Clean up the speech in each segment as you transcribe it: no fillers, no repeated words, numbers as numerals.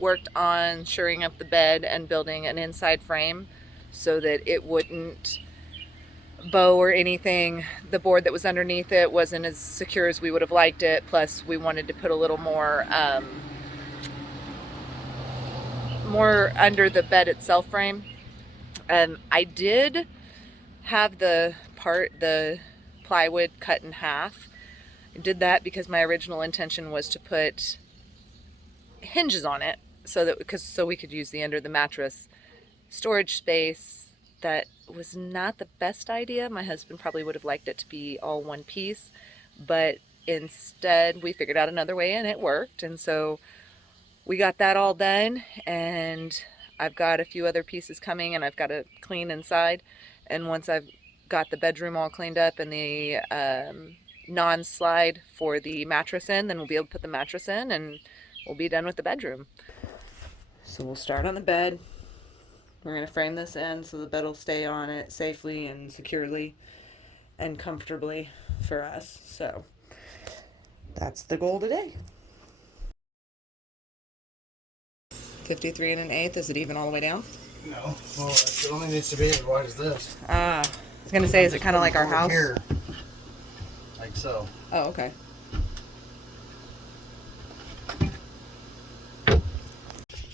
worked on shoring up the bed and building an inside frame so that it wouldn't bow or anything. The board that was underneath it wasn't as secure as we would have liked it. Plus, we wanted to put a little more under the bed itself frame. I did have the plywood cut in half. I did that because my original intention was to put hinges on it so we could use the under the mattress storage space. That was not the best idea. My husband probably would have liked it to be all one piece, but instead we figured out another way and it worked. And so we got that all done, and I've got a few other pieces coming, and I've got to clean inside. And once I've got the bedroom all cleaned up and the non-slide for the mattress in, then we'll be able to put the mattress in and we'll be done with the bedroom. So we'll start on the bed. We're going to frame this in so the bed will stay on it safely and securely and comfortably for us. So that's the goal today. 53 1/8. Is it even all the way down? No. Well, it only needs to be as wide as this. I was going to say, is it kind of like our house? Here. Like so. Oh, okay.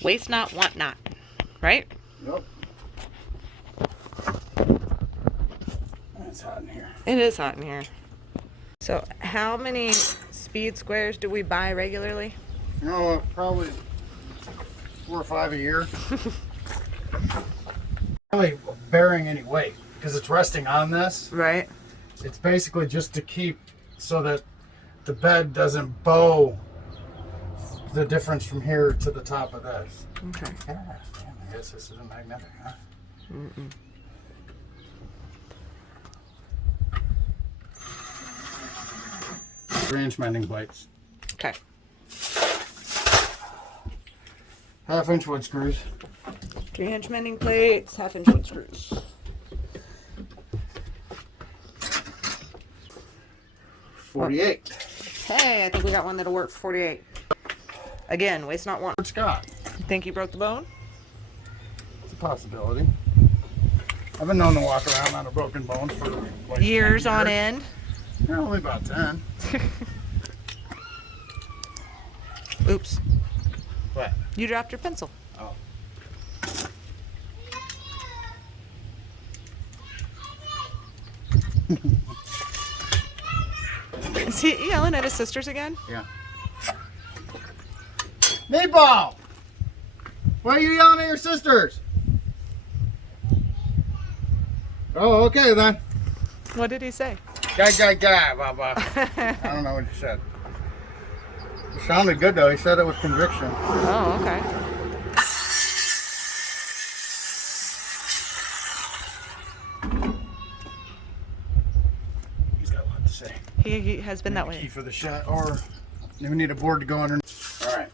Waste not, want not. Right? Yep. It's hot in here. It is hot in here. So how many speed squares do we buy regularly? You know what? Probably 4 or 5 a year. Really bearing any weight because it's resting on this. Right. It's basically just to keep so that the bed doesn't bow the difference from here to the top of this. Okay. Yeah, I guess this isn't magnetic, huh? Mm-mm. Range mending plates. Okay. 1/2-inch wood screws. 3-inch mending plates, 1/2-inch wood screws. 48. Hey, I think we got one that'll work for 48. Again, waste not, want. What you got? You think you broke the bone? It's a possibility. I've been known to walk around on a broken bone for like Years 10 on years. end. Yeah, only about 10. Oops. What? You dropped your pencil. Oh. Is he yelling at his sisters again? Yeah. Meatball! Why are you yelling at your sisters? Oh, okay then. What did he say? Guy, blah, blah. I don't know what he said. It sounded good though. He said it with conviction. Oh, okay. He's got a lot to say. He has been that Key way. for the shot, or we need a board to go underneath. All right.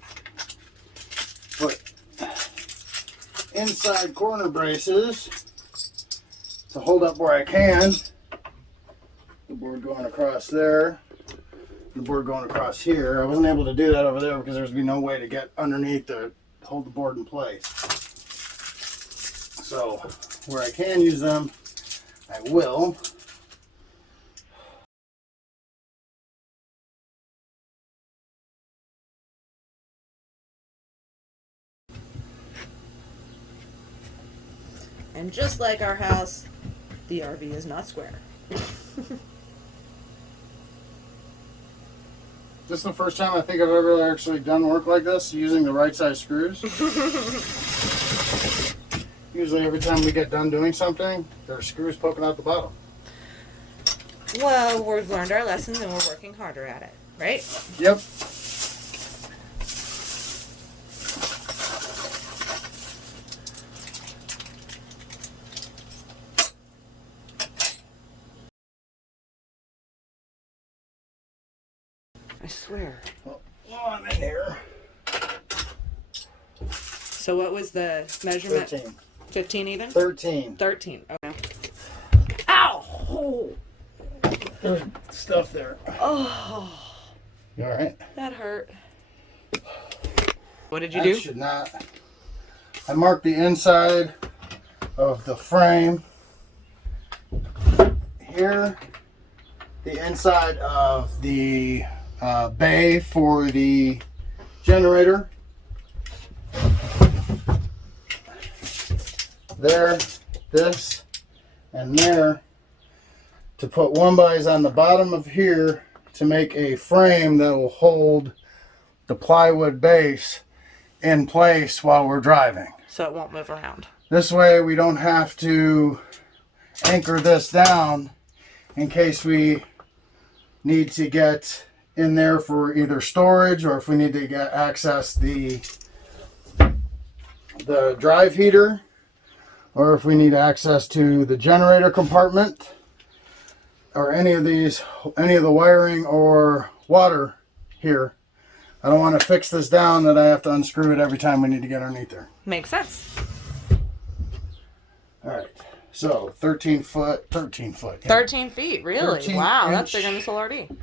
Put inside corner braces to hold up where I can. The board going across there. The board going across here. I wasn't able to do that over there because there's be no way to get underneath to hold the board in place. So where I can use them, I will. And just like our house, the RV is not square. This is the first time I think I've ever actually done work like this using the right size screws. Usually every time we get done doing something, there are screws poking out the bottom. Well, we've learned our lessons and we're working harder at it, right? Yep. I swear. Well, I'm in here. So what was the measurement? 13. 15 even? 13. 13. Okay. Ow! Oh, There's stuff there. oh, You alright? that hurt. What did you That do? should not. I marked the inside of the frame here, the inside of the bay for the generator. There, this, and there, to put 1-bys on the bottom of here to make a frame that will hold the plywood base in place while we're driving. So it won't move around. This way we don't have to anchor this down in case we need to get in there for either storage, or if we need to get access the drive heater, or if we need access to the generator compartment, or any of the wiring or water here. I don't want to fix this down that I have to unscrew it every time we need to get underneath there. Makes sense. All right, so 13 foot. Yeah. 13 feet, really? 13 wow, inch. that's bigger than the Soul RV.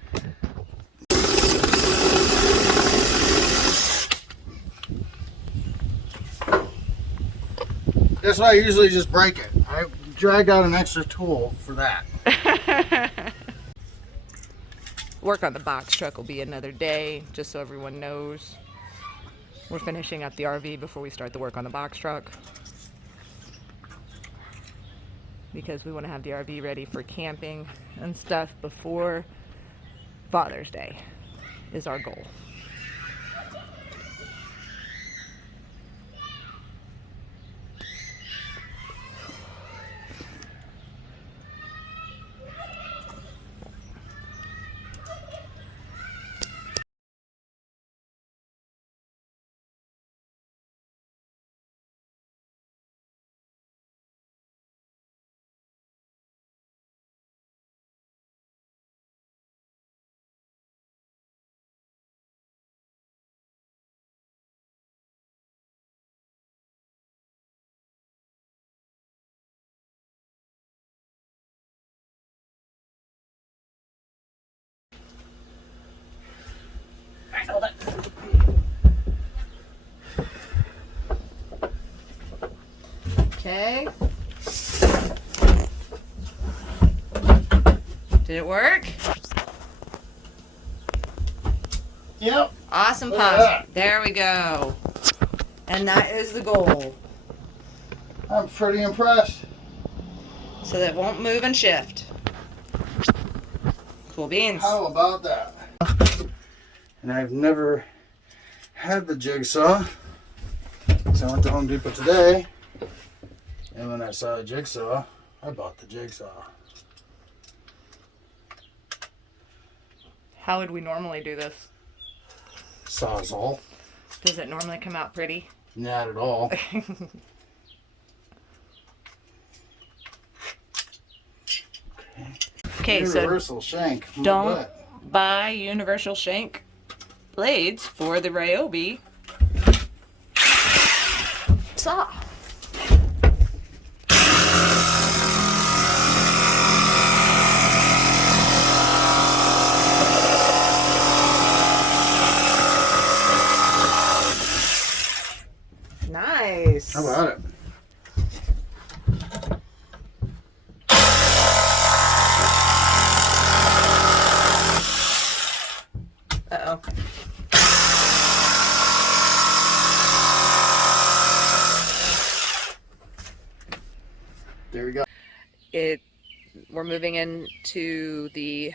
That's why I usually just break it. I dragged out an extra tool for that. Work on the box truck will be another day, just so everyone knows. We're finishing up the RV before we start the work on the box truck, because we want to have the RV ready for camping and stuff before Father's Day is our goal. Okay. Did it work? Yep. Awesome Look at puff. that. There we go. And that is the goal. I'm pretty impressed. So that it won't move and shift. Cool beans. How about that? And I've never had the jigsaw. So I went to Home Depot today, and when I saw a jigsaw, I bought the jigsaw. How would we normally do this? Sawzall. Does it normally come out pretty? Not at all. Okay, so Universal shank. My don't butt. buy universal shank blades for the Ryobi saw. Nice. How about it? Uh-oh. There we go. We're moving into the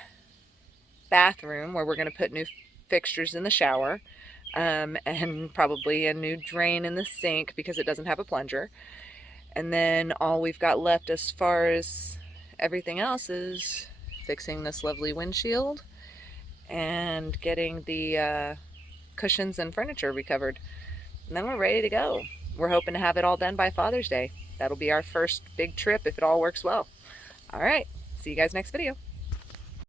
bathroom where we're going to put new fixtures in the shower, and probably a new drain in the sink because it doesn't have a plunger. And then all we've got left as far as everything else is fixing this lovely windshield and getting the cushions and furniture recovered. And then we're ready to go. We're hoping to have it all done by Father's Day. That'll be our first big trip if it all works well. All right, see you guys next video.